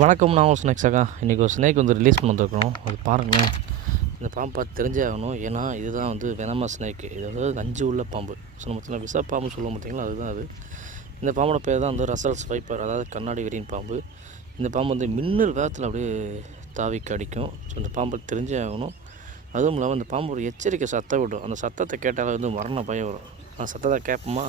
வணக்கம் நான் ஸ்னேக் சகா. இன்றைக்கி ஒரு ஸ்னேக் வந்து ரிலீஸ் பண்ண வந்திருக்கிறோம் அது பாருங்களேன் இந்த பாம்பு பார்த்து தெரிஞ்சே ஆகணும். ஏன்னா இதுதான் வந்து வெனமா ஸ்னேக்கு இது வந்து அஞ்சு உள்ள பாம்பு. ஸோ நம்ம விசா பாம்பு சொல்லுவோம் பார்த்திங்களா? அதுதான் அது. இந்த பாம்போட பேர் தான் வந்து ரசல்ஸ் வைப்பர் அதாவது கண்ணாடி வெறியின் பாம்பு. இந்த பாம்பு வந்து மின்னல் வேகத்தில் அப்படியே தாவி கடிக்கும் ஸோ இந்த பாம்பு தெரிஞ்சே ஆகணும். அதுவும் இல்லாமல் இந்த பாம்பு ஒரு எச்சரிக்கை சத்தம் விடும். அந்த சத்தத்தை கேட்டாலே வந்து மரண பயம் வரும். அந்த சத்தத்தை கேட்போமா?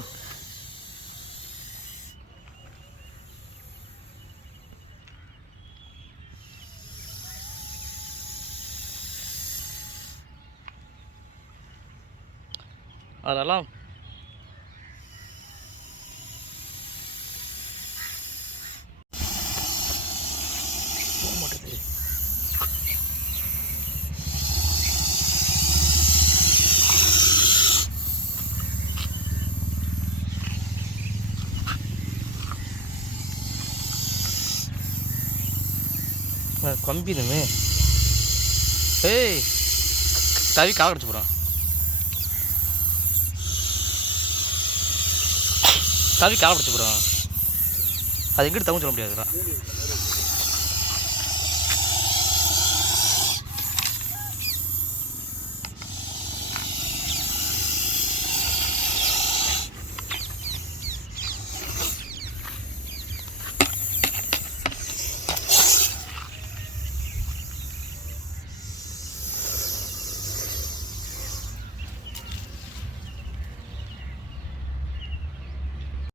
அதெல்லாம் கம்பி மாட்டேது கம்பினுமே. ஏய் தவி கால் அடிச்சு போகிறான் தவி காலை பிடிச்சி போகிறோம் அது எங்கிட்டு தவிர சொல்ல முடியாதுடா.